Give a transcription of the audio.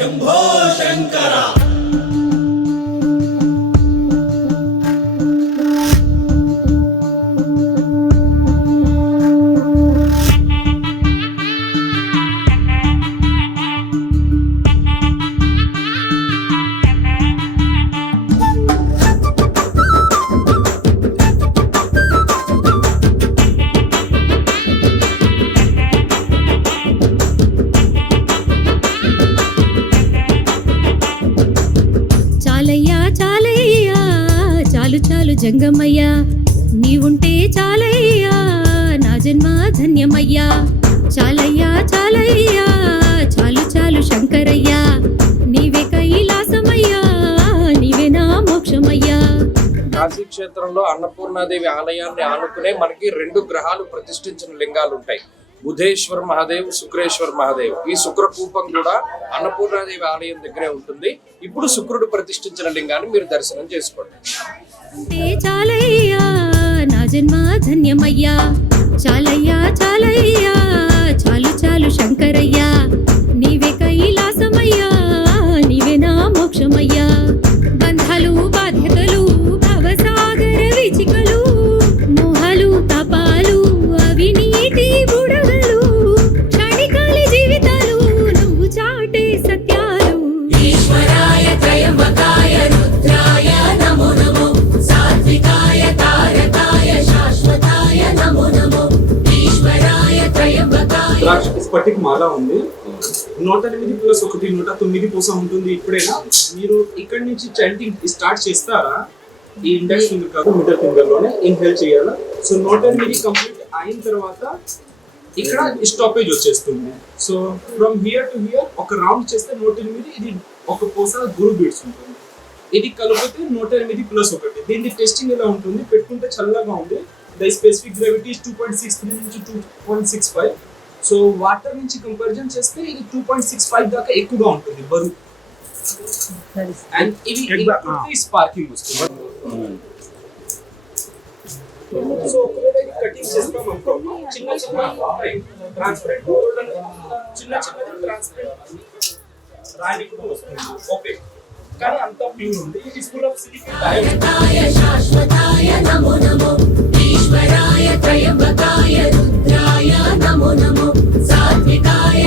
శంభో శంకర. చాలు జంగమయ్యా, నీవుంటే చాలయ్యా, నా జన్మ ధన్యమయ్యా. చాలయ్యా చాలయ్యా, చాలు చాలు శంకరయ్యా, నీవే కైలాసమయ్యా, నీవే నా మోక్షమయ్యా. కాశీ క్షేత్రంలో అన్నపూర్ణాదేవి ఆలయాన్ని ఆనుకునే మనకి 2 గ్రహాలు ప్రతిష్ఠించిన లింగాలు ఉంటాయి. బుధేశ్వర్ మహాదేవ్, శుక్రేశ్వర్ మహాదేవ్. ఈ శుక్రకూపం కూడా అన్నపూర్ణాదేవి ఆలయం దగ్గరే ఉంటుంది. ఇప్పుడు శుక్రుడు ప్రతిష్ఠించిన లింగాన్ని మీరు దర్శనం చేసుకోండి. చాలయ్యా, నా జన్మ ధన్యమయ్యా. చాలయ్యా చాలయ్యా, చాలు చాలు శంకరయ్యా, నీవే కైలాసమయ్యా, నీవే నా మోక్షమయ్యా. బంధాలు బాధ్యతలు భవసాగర విచికలు, మోహాలు తాపాలు అవినీతి బుడగలు, క్షణికాలి జీవితాలు నువ్వు చాటే సత్యాలు. ఈశ్వరాయ త్రయంబకాయ రుద్రాయ నమో నమో, సాత్వికాయ తారకాయ శాశ్వతాయ నమో నమో, ఈశ్వరాయ త్రయంబకాయ. రుద్రాక్షకి స్ఫటిక మాల ఉంది. 108 + 1 109 పూస ఉంటుంది. ఇప్పుడైనా మీరు ఇక్కడ నుంచి చాంటింగ్ స్టార్ట్ చేస్తారా? ఈ ఇండెక్స్ ఫింగర్ కాదు, మిడిల్ ఫింగర్ లోనే ఇన్హేల్ చేయాలా. సో 108 కంప్లీట్ అయిన తర్వాత ఇక్కడ స్టాపేజ్ వచ్చేస్తుంది. So from here to hear ఒక రౌండ్ చేస్తే 108. ఇది ఒక పూస గురు బీట్స్ ఉంటుంది. ఇది కలిపితే 108 + 1. దీని టెస్టింగ్ ఎలా ఉంటుంది? పెట్టుకుంటే చల్లగా ఉంది. ద స్పెసిఫిక్ గ్రావిటీ 2.63 నుంచి 2.65. సో వాటర్ నుంచి కంపారిజన్ చేస్తే ఇది 2.65 దాకా ఎక్కువగా ఉంటుంది బరువు. అండ్ ఇది స్పార్కింగ్ వస్తుంది. సో ఒకవేళ ఇది కటింగ్ చేస్తాం అనుకో, చిన్న చిన్న ట్రాన్స్పరెంట్ చిన్న చిన్నది ట్రాన్స్పరెంట్ రాణి కూడా వస్తుంది. ఓకే, కానీ అంత ప్యూర్ ఉంది. ఇది ఫుల్ ఆఫ్ సిలికాన్. శాశ్వతాయ నమో నమో, ఈశ్వరాయ త్రయంబకాయ రుద్రాయ నమో నమో, సాత్వికాయ